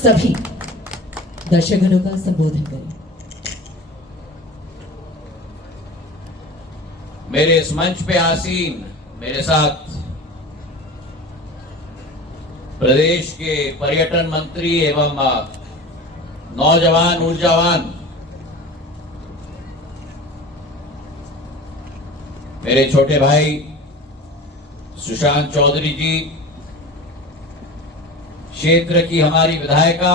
सभी दर्शकगणों का संबोधन करें। मेरे इस मंच पे आसीन मेरे साथ प्रदेश के पर्यटन मंत्री एवं नौजवान ऊर्जावान मेरे छोटे भाई सुशांत चौधरी जी, क्षेत्र की हमारी विधायिका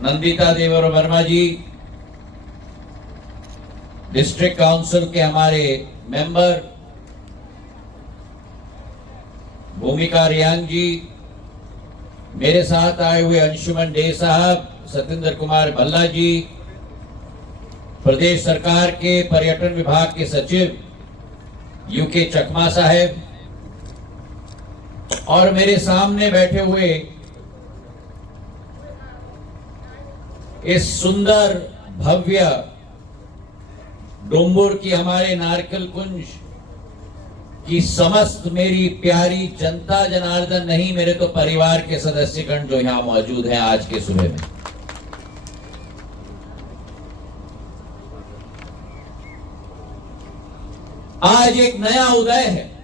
नंदिता देवर वर्मा जी, डिस्ट्रिक्ट काउंसिल के हमारे मेंबर भूमिका रियांग जी, मेरे साथ आए हुए अंशुमन डे साहब, सत्येंद्र कुमार भल्ला जी, प्रदेश सरकार के पर्यटन विभाग के सचिव यूके चकमा साहब, और मेरे सामने बैठे हुए इस सुंदर भव्य डुम्बुर की हमारे नारकल कुंज की समस्त मेरी प्यारी जनता जनार्दन, नहीं मेरे तो परिवार के सदस्यगण जो यहां मौजूद हैं आज के सुबह में। आज एक नया उदय है,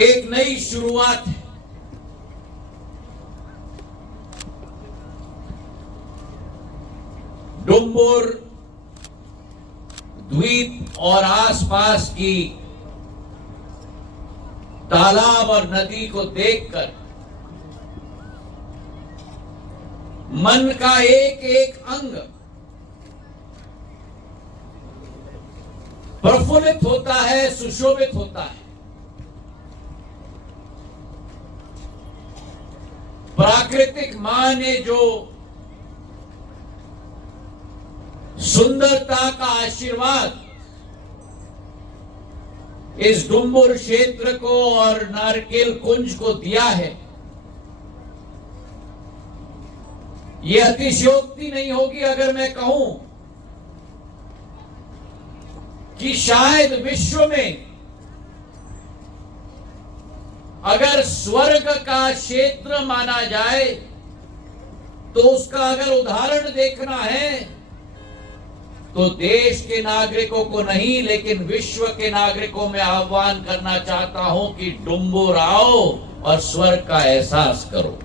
एक नई शुरुआत है। डुम्बुर द्वीप और आसपास की तालाब और नदी को देखकर मन का एक एक अंग प्रफुल्लित होता है, सुशोभित होता है। प्राकृतिक मां ने जो सुंदरता का आशीर्वाद इस डुम्बुर क्षेत्र को और नारकेल कुंज को दिया है, यह अतिशयोक्ति नहीं होगी अगर मैं कहूं कि शायद विश्व में अगर स्वर्ग का क्षेत्र माना जाए तो उसका अगर उदाहरण देखना है तो देश के नागरिकों को नहीं लेकिन विश्व के नागरिकों में आह्वान करना चाहता हूं कि डुम्बुर आओ और स्वर्ग का एहसास करो।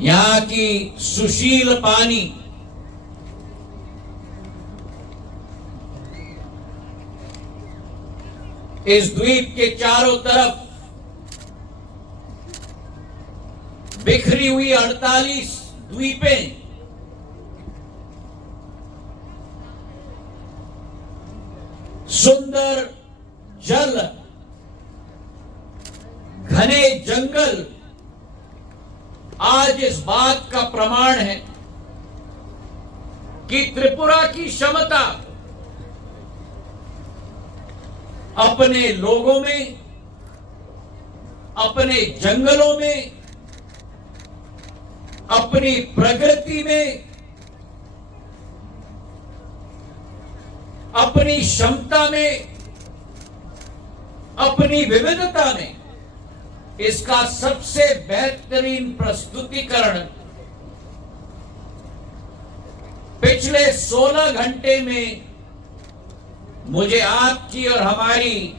यहां की सुशील पानी, इस द्वीप के चारों तरफ बिखरी हुई 48 द्वीपें, सुंदर जल, घने जंगल आज इस बात का प्रमाण है कि त्रिपुरा की क्षमता अपने लोगों में, अपने जंगलों में, अपनी प्रकृति में, अपनी क्षमता में, अपनी विविधता में इसका सबसे बेहतरीन प्रस्तुतिकरण पिछले 16 घंटे में मुझे आपकी और हमारी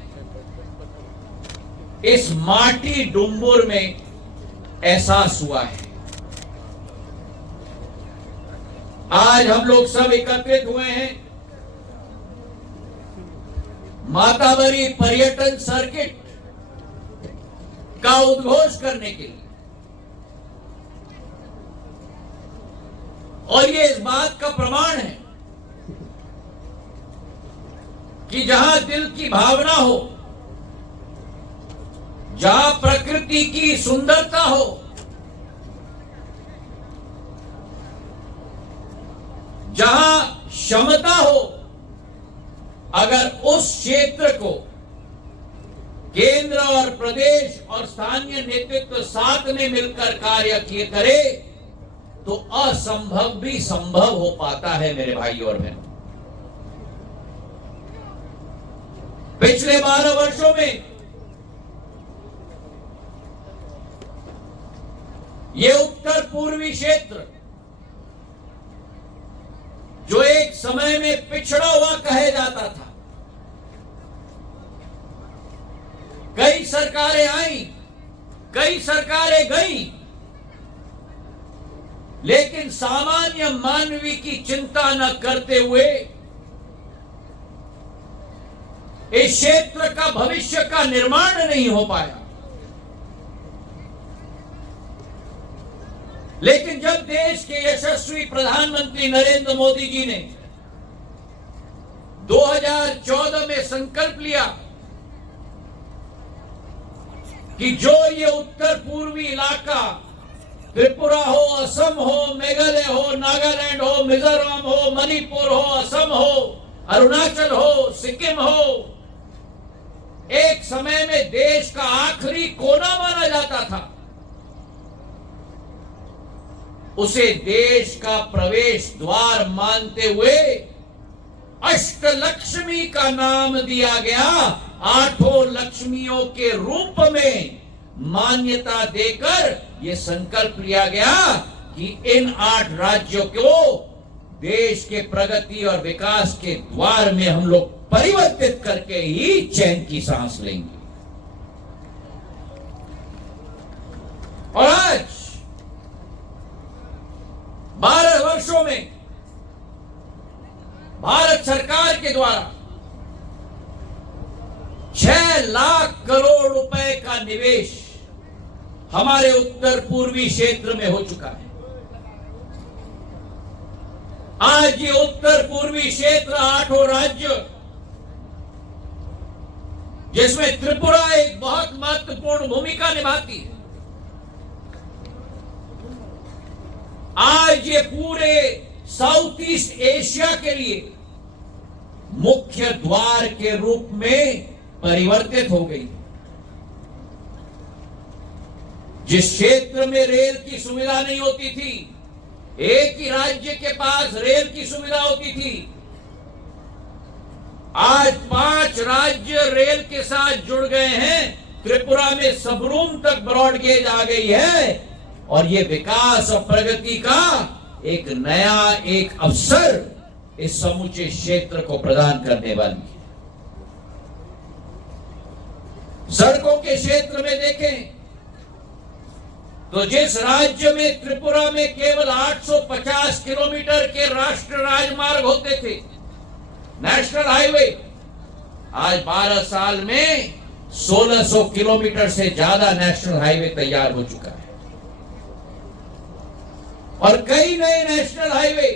इस माटी डुम्बुर में एहसास हुआ है। आज हम लोग सब एकत्रित हुए हैं माताबरी पर्यटन सर्किट का उद्घोष करने के लिए, और ये इस बात का प्रमाण है कि जहां दिल की भावना हो, जहां प्रकृति की सुंदरता हो, जहां क्षमता हो, अगर उस क्षेत्र को केंद्र और प्रदेश और स्थानीय नेतृत्व साथ में मिलकर कार्य किए करे तो असंभव भी संभव हो पाता है। मेरे भाई और बहनों, पिछले 12 वर्षों में ये उत्तर पूर्वी क्षेत्र, जो एक समय में पिछड़ा हुआ कहे जाता था, कई सरकारें आई, कई सरकारें गई, लेकिन सामान्य मानवीय की चिंता न करते हुए इस क्षेत्र का भविष्य का निर्माण नहीं हो पाया। लेकिन जब देश के यशस्वी प्रधानमंत्री नरेंद्र मोदी जी ने 2014 में संकल्प लिया कि जो ये उत्तर पूर्वी इलाका, त्रिपुरा हो, असम हो, मेघालय हो, नागालैंड हो, मिजोरम हो, मणिपुर हो, असम हो, अरुणाचल हो, सिक्किम हो, एक समय में देश का आखिरी कोना माना जाता था, उसे देश का प्रवेश द्वार मानते हुए अष्टलक्ष्मी का नाम दिया गया। 8 लक्ष्मियों के रूप में मान्यता देकर यह संकल्प लिया गया कि इन 8 राज्यों को देश के प्रगति और विकास के द्वार में हम लोग परिवर्तित करके ही चैन की सांस लेंगे। और आज 12 वर्षों में भारत सरकार के द्वारा 6 लाख करोड़ रुपए का निवेश हमारे उत्तर पूर्वी क्षेत्र में हो चुका है। आज ये उत्तर पूर्वी क्षेत्र 8 राज्य, जिसमें त्रिपुरा एक बहुत महत्वपूर्ण भूमिका निभाती है, आज ये पूरे साउथ ईस्ट एशिया के लिए मुख्य द्वार के रूप में परिवर्तित हो गई। जिस क्षेत्र में रेल की सुविधा नहीं होती थी, एक ही राज्य के पास रेल की सुविधा होती थी, आज 5 राज्य रेल के साथ जुड़ गए हैं। त्रिपुरा में सबरूम तक ब्रॉड गेज आ गई है और ये विकास और प्रगति का एक नया एक अवसर इस समूचे क्षेत्र को प्रदान करने वाली है। सड़कों के क्षेत्र में देखें तो जिस राज्य में त्रिपुरा में केवल 850 किलोमीटर के राष्ट्रीय राजमार्ग होते थे, नेशनल हाईवे, आज 12 साल में 1600 किलोमीटर से ज्यादा नेशनल हाईवे तैयार हो चुका है और कई नए नेशनल हाईवे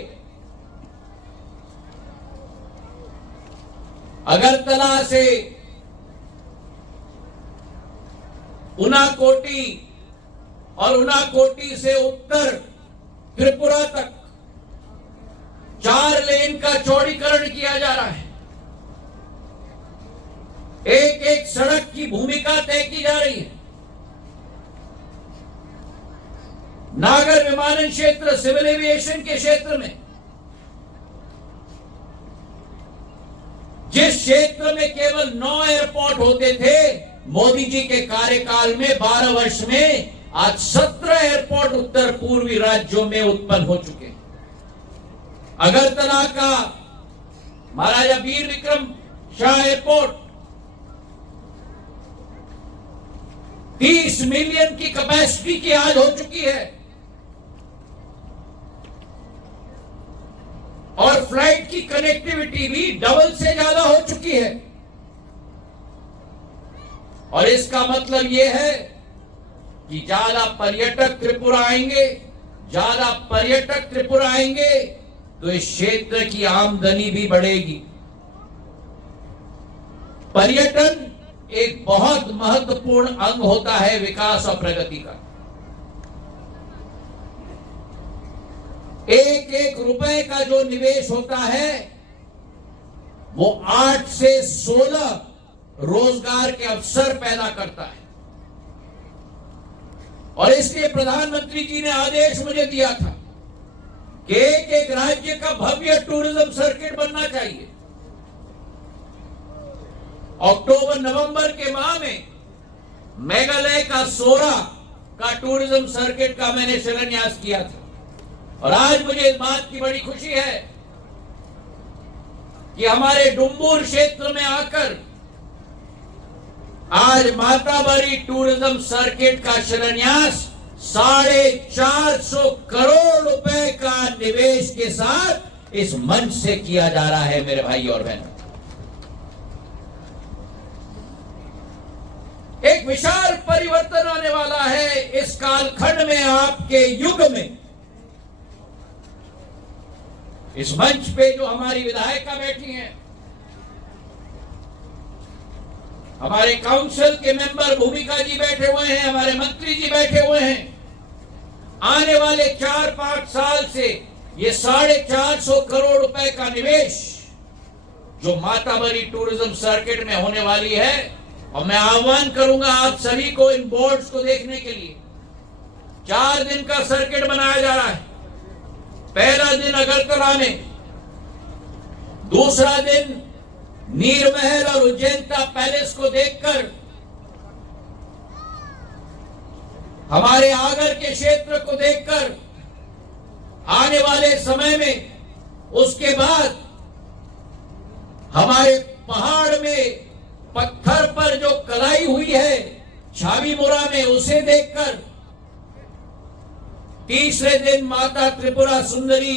अगरतला से उनाकोटी और उनाकोटी से उत्तर त्रिपुरा तक 4 लेन का चौड़ीकरण किया जा रहा है। एक एक सड़क की भूमिका तय की जा रही है। नागर विमानन क्षेत्र, सिविल एविएशन के क्षेत्र में, जिस क्षेत्र में केवल 9 एयरपोर्ट होते थे, मोदी जी के कार्यकाल में 12 वर्ष में आज 17 एयरपोर्ट उत्तर पूर्वी राज्यों में उत्पन्न हो चुके हैं। अगरतला का महाराजा वीर विक्रम शाह एयरपोर्ट 30 मिलियन की कैपेसिटी की आज हो चुकी है और फ्लाइट की कनेक्टिविटी भी डबल से ज्यादा हो चुकी है। और इसका मतलब यह है कि ज्यादा पर्यटक त्रिपुरा आएंगे, ज्यादा पर्यटक त्रिपुरा आएंगे तो इस क्षेत्र की आमदनी भी बढ़ेगी। पर्यटन एक बहुत महत्वपूर्ण अंग होता है विकास और प्रगति का। एक एक रुपए का जो निवेश होता है वो 8 से 16 रोजगार के अवसर पैदा करता है। और इसलिए प्रधानमंत्री जी ने आदेश मुझे दिया था कि एक एक राज्य का भव्य टूरिज्म सर्किट बनना चाहिए। अक्टूबर नवंबर के माह में मेघालय का सोरा का टूरिज्म सर्किट का मैंने शिलान्यास किया था। और आज मुझे इस बात की बड़ी खुशी है कि हमारे डुम्बुर क्षेत्र में आकर आज माताबरी टूरिज्म सर्किट का शिलान्यास 450 करोड़ रुपए का निवेश के साथ इस मंच से किया जा रहा है मेरे भाई और बहनों। एक विशाल परिवर्तन आने वाला है इस कालखंड में, आपके युग में। इस मंच पे जो हमारी विधायिका बैठी हैं, हमारे काउंसिल के मेंबर भूमिका जी बैठे हुए हैं, हमारे मंत्री जी बैठे हुए हैं। आने वाले 4-5 साल से ये 450 करोड़ रुपए का निवेश जो माताबरी टूरिज्म सर्किट में होने वाली है, और मैं आह्वान करूंगा आप सभी को इन बोर्ड्स को देखने के लिए। 4 दिन का सर्किट बनाया जा रहा है। पहला दिन अगरतला में, दूसरा दिन नीरमहल और उज्जैनता पैलेस को देखकर हमारे आगर के क्षेत्र को देखकर आने वाले समय में, उसके बाद हमारे पहाड़ में पत्थर पर जो कलाई हुई है छाबीमुरा में, उसे देखकर तीसरे दिन माता त्रिपुरा सुंदरी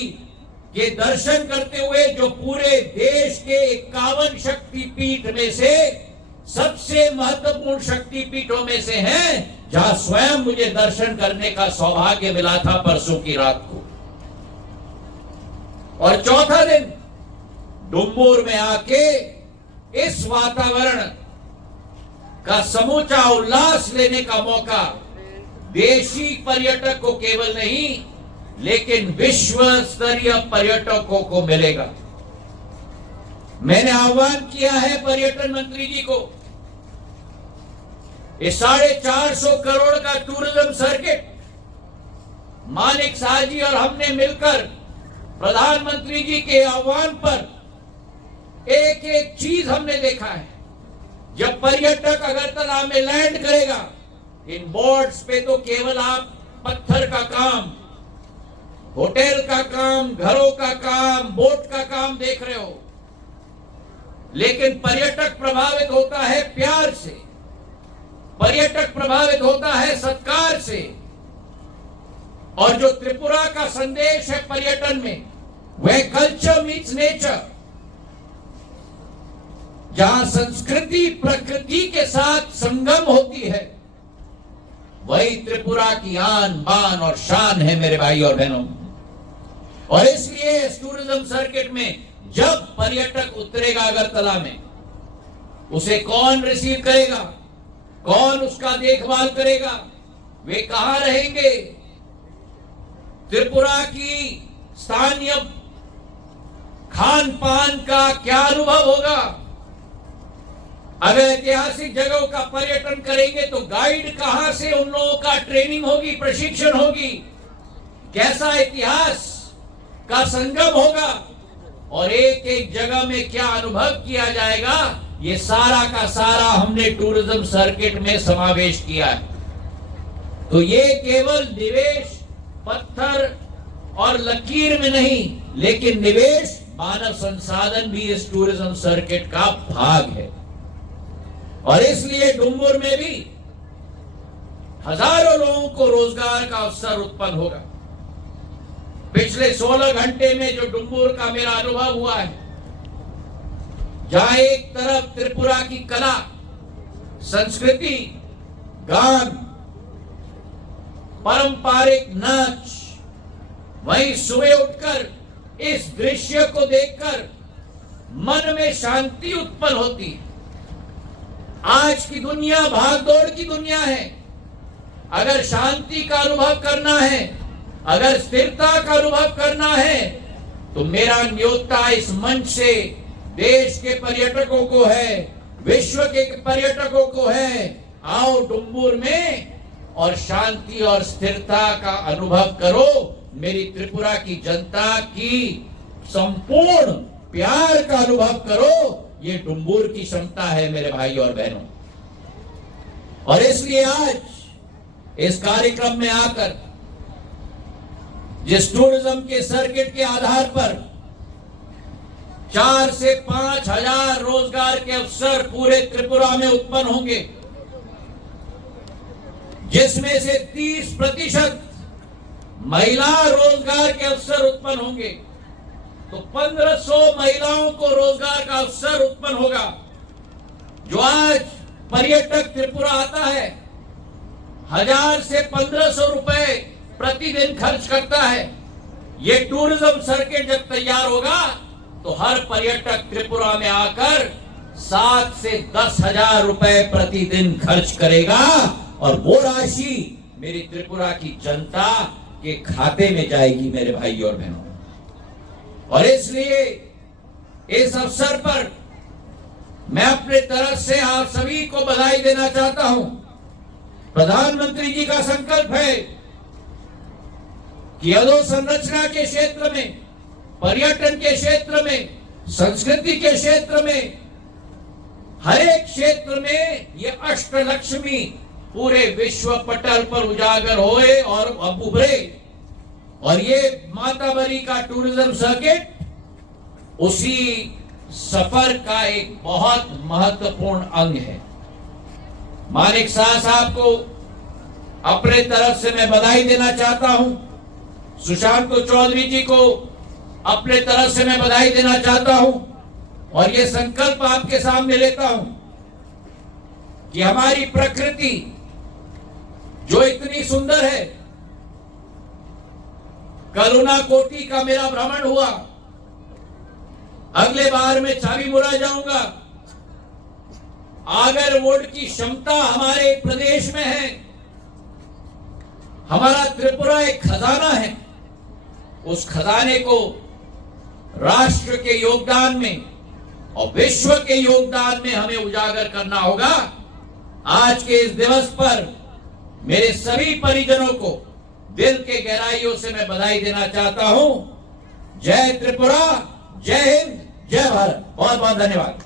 के दर्शन करते हुए, जो पूरे देश के 51 शक्तिपीठ में से सबसे महत्वपूर्ण शक्तिपीठों में से हैं, जहां स्वयं मुझे दर्शन करने का सौभाग्य मिला था परसों की रात को। और चौथा दिन डुम्बुर में आके इस वातावरण का समूचा उल्लास लेने का मौका देशी पर्यटक को केवल नहीं, लेकिन विश्व स्तरीय पर्यटकों को मिलेगा। मैंने आह्वान किया है पर्यटन मंत्री जी को, इस 450 करोड़ का टूरिज्म सर्किट मानिक शाह जी और हमने मिलकर प्रधानमंत्री जी के आह्वान पर एक एक चीज हमने देखा है। जब पर्यटक अगरतला में लैंड करेगा, इन बोर्ड्स पे तो केवल आप पत्थर का काम, होटल का काम, घरों का काम, बोट का काम देख रहे हो, लेकिन पर्यटक प्रभावित होता है प्यार से, पर्यटक प्रभावित होता है सत्कार से। और जो त्रिपुरा का संदेश है पर्यटन में, वह कल्चर मीट्स नेचर, जहां संस्कृति प्रकृति के साथ संगम होती है, वही त्रिपुरा की आन बान और शान है मेरे भाई और बहनों। और इसलिए इस टूरिज्म सर्किट में जब पर्यटक उतरेगा अगरतला में, उसे कौन रिसीव करेगा, कौन उसका देखभाल करेगा, वे कहां रहेंगे, त्रिपुरा की स्थानीय खान पान का क्या अनुभव होगा। अगर ऐतिहासिक जगहों का पर्यटन करेंगे तो गाइड कहां से उन लोगों का ट्रेनिंग होगी, प्रशिक्षण होगी, कैसा इतिहास का संगम होगा, और एक एक जगह में क्या अनुभव किया जाएगा, ये सारा का सारा हमने टूरिज्म सर्किट में समावेश किया है। तो ये केवल निवेश पत्थर और लकीर में नहीं, लेकिन निवेश मानव संसाधन भी इस टूरिज्म सर्किट का भाग है। और इसलिए डुम्बुर में भी हजारों लोगों को रोजगार का अवसर उत्पन्न होगा। पिछले 16 घंटे में जो डुम्बुर का मेरा अनुभव हुआ है, जहां एक तरफ त्रिपुरा की कला, संस्कृति, गान, पारंपरिक नाच, वहीं सुबह उठकर इस दृश्य को देखकर मन में शांति उत्पन्न होती है। आज की दुनिया भागदौड़ की दुनिया है। अगर शांति का अनुभव करना है, अगर स्थिरता का अनुभव करना है, तो मेरा न्योता इस मंच से देश के पर्यटकों को है, विश्व के पर्यटकों को है, आओ डुम्बुर में और शांति और स्थिरता का अनुभव करो। मेरी त्रिपुरा की जनता की संपूर्ण प्यार का अनुभव करो, ये डुम्बुर की क्षमता है मेरे भाई और बहनों। और इसलिए आज इस कार्यक्रम में आकर जिस टूरिज्म के सर्किट के आधार पर 4 से 5 हजार रोजगार के अवसर पूरे त्रिपुरा में उत्पन्न होंगे, जिसमें से 30% महिला रोजगार के अवसर उत्पन्न होंगे, तो 1500 महिलाओं को रोजगार का अवसर उत्पन्न होगा। जो आज पर्यटक त्रिपुरा आता है, 1000 से 1500 रुपए प्रतिदिन खर्च करता है। ये टूरिज्म सर्किट जब तैयार होगा तो हर पर्यटक त्रिपुरा में आकर 7 से 10 हजार रुपए प्रतिदिन खर्च करेगा, और वो राशि मेरी त्रिपुरा की जनता के खाते में जाएगी मेरे भाई और बहनों। और इसलिए इस अवसर पर मैं अपने तरफ से आप सभी को बधाई देना चाहता हूं। प्रधानमंत्री जी का संकल्प है कि अधोसंरचना के क्षेत्र में, पर्यटन के क्षेत्र में, संस्कृति के क्षेत्र में, हर एक क्षेत्र में ये अष्टलक्ष्मी पूरे विश्व पटल पर उजागर होए और अब उभरे। और ये माताबरी का टूरिज्म सर्किट उसी सफर का एक बहुत महत्वपूर्ण अंग है। मानिक शाह साहब को अपने तरफ से मैं बधाई देना चाहता हूं। सुशांत चौधरी जी को अपने तरफ से मैं बधाई देना चाहता हूं, और ये संकल्प आपके सामने लेता हूं कि हमारी प्रकृति जो इतनी सुंदर है, करुणा कोटी का मेरा भ्रमण हुआ, अगले बार मैं चाबीमुरा जाऊंगा। आगरवुड की क्षमता हमारे प्रदेश में है। हमारा त्रिपुरा एक खजाना है। उस खजाने को राष्ट्र के योगदान में और विश्व के योगदान में हमें उजागर करना होगा। आज के इस दिवस पर मेरे सभी परिजनों को दिल के गहराइयों से मैं बधाई देना चाहता हूं। जय त्रिपुरा, जय हिंद, जय भारत। बहुत बहुत धन्यवाद।